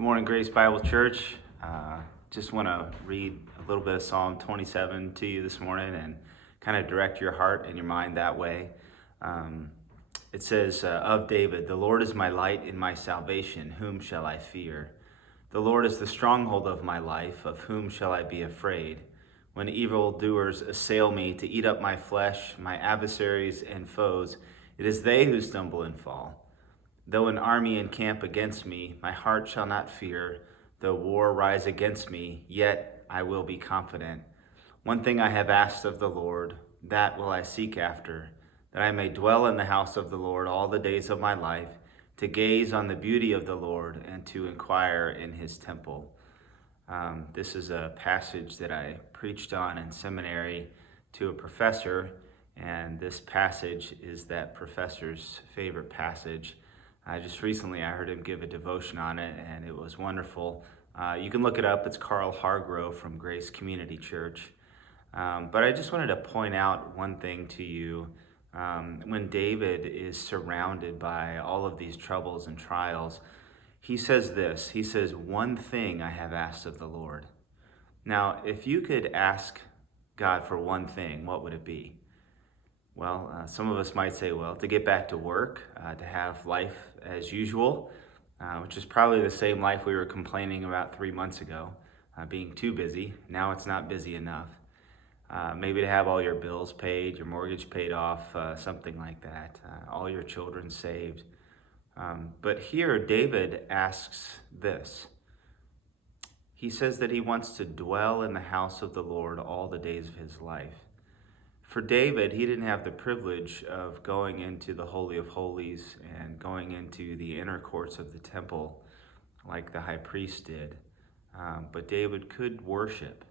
Good morning, Grace Bible Church. Just want to read a little bit of Psalm 27 to you this morning and kind of direct your heart and your mind that way. It says, of David, "The Lord is my light and my salvation. Whom shall I fear? The Lord is the stronghold of my life. Of whom shall I be afraid? When evildoers assail me to eat up my flesh, my adversaries and foes, it is they who stumble and fall. Though an army encamp against me, my heart shall not fear. Though war rise against me, yet I will be confident. One thing I have asked of the Lord, that will I seek after, that I may dwell in the house of the Lord all the days of my life, to gaze on the beauty of the Lord and to inquire in his temple." This is a passage that I preached on in seminary to a professor, and this passage is that professor's favorite passage. Just recently I heard him give a devotion on it, and it was wonderful. You can look it up. It's Carl Hargrove from Grace Community Church. But I just wanted to point out one thing to you. When David is surrounded by all of these troubles and trials, he says this. He says, "One thing I have asked of the Lord." Now, if you could ask God for one thing, what would it be? Well, some of us might say, well, to get back to work, to have life as usual, which is probably the same life we were complaining about 3 months ago, being too busy. Now it's not busy enough. Maybe to have all your bills paid, your mortgage paid off, something like that, all your children saved. But here, David asks this. He says that he wants to dwell in the house of the Lord all the days of his life. For David, he didn't have the privilege of going into the Holy of Holies and going into the inner courts of the temple like the high priest did. But David could worship.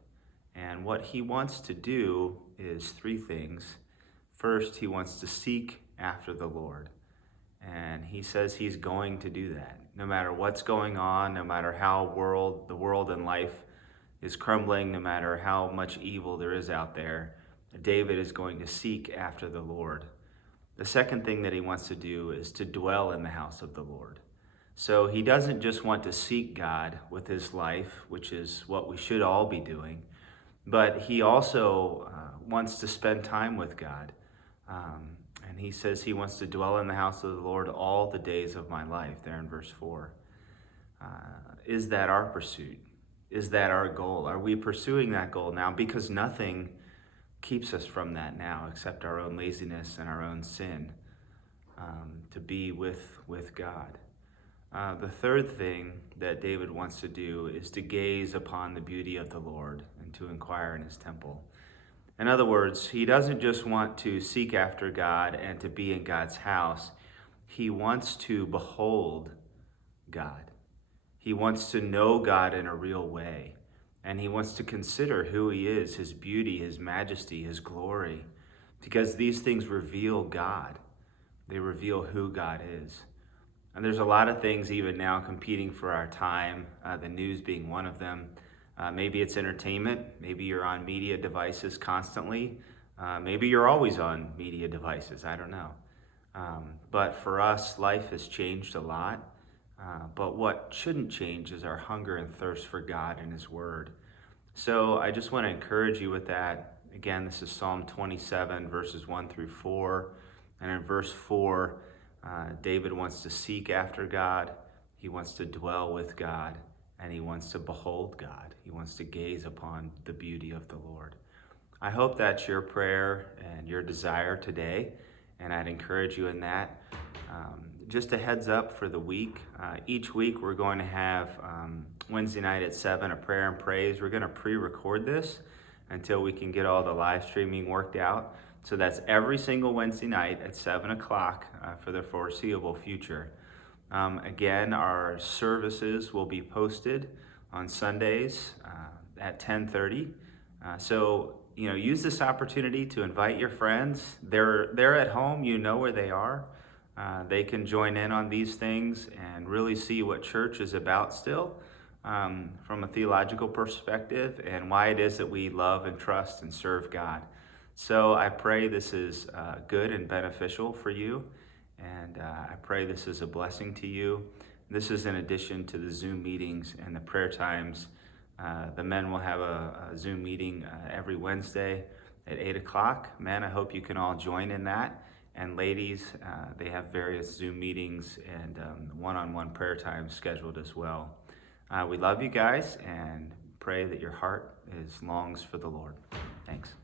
And what he wants to do is three things. First, he wants to seek after the Lord. And he says he's going to do that. No matter what's going on, no matter how the world and life is crumbling, no matter how much evil there is out there, David is going to seek after the Lord. The second thing that he wants to do is to dwell in the house of the Lord. So he doesn't just want to seek God with his life, which is what we should all be doing, but he also wants to spend time with God. And he says he wants to dwell in the house of the Lord all the days of my life, there in verse 4. Is that our pursuit? Is that our goal? Are we pursuing that goal now? Because nothing keeps us from that now except our own laziness and our own sin, to be with God. The third thing that David wants to do is to gaze upon the beauty of the Lord and to inquire in his temple. In other words, he doesn't just want to seek after God and to be in God's house. He wants to behold God. He wants to know God in a real way. And he wants to consider who he is, his beauty, his majesty, his glory, because these things reveal God. They reveal who God is. And there's a lot of things even now competing for our time, the news being one of them. Maybe it's entertainment. Maybe you're on media devices constantly. Maybe you're always on media devices. I don't know. But for us, life has changed a lot. But what shouldn't change is our hunger and thirst for God and his word. So I just want to encourage you with that. Again, this is Psalm 27, verses 1 through 4. And in verse 4, David wants to seek after God. He wants to dwell with God. And he wants to behold God. He wants to gaze upon the beauty of the Lord. I hope that's your prayer and your desire today. And I'd encourage you in that. Just a heads up for the week. Each week we're going to have Wednesday night at 7, a prayer and praise. We're going to pre-record this until we can get all the live streaming worked out. So that's every single Wednesday night at 7 o'clock for the foreseeable future. Again, our services will be posted on Sundays at 10:30. So use this opportunity to invite your friends. They're at home. You know where they are. They can join in on these things and really see what church is about still from a theological perspective and why it is that we love and trust and serve God. So I pray this is good and beneficial for you, and I pray this is a blessing to you. This is in addition to the Zoom meetings and the prayer times. The men will have a Zoom meeting every Wednesday at 8 o'clock. Men, I hope you can all join in that. And ladies, they have various Zoom meetings and one-on-one prayer times scheduled as well. We love you guys and pray that your heart longs for the Lord. Thanks.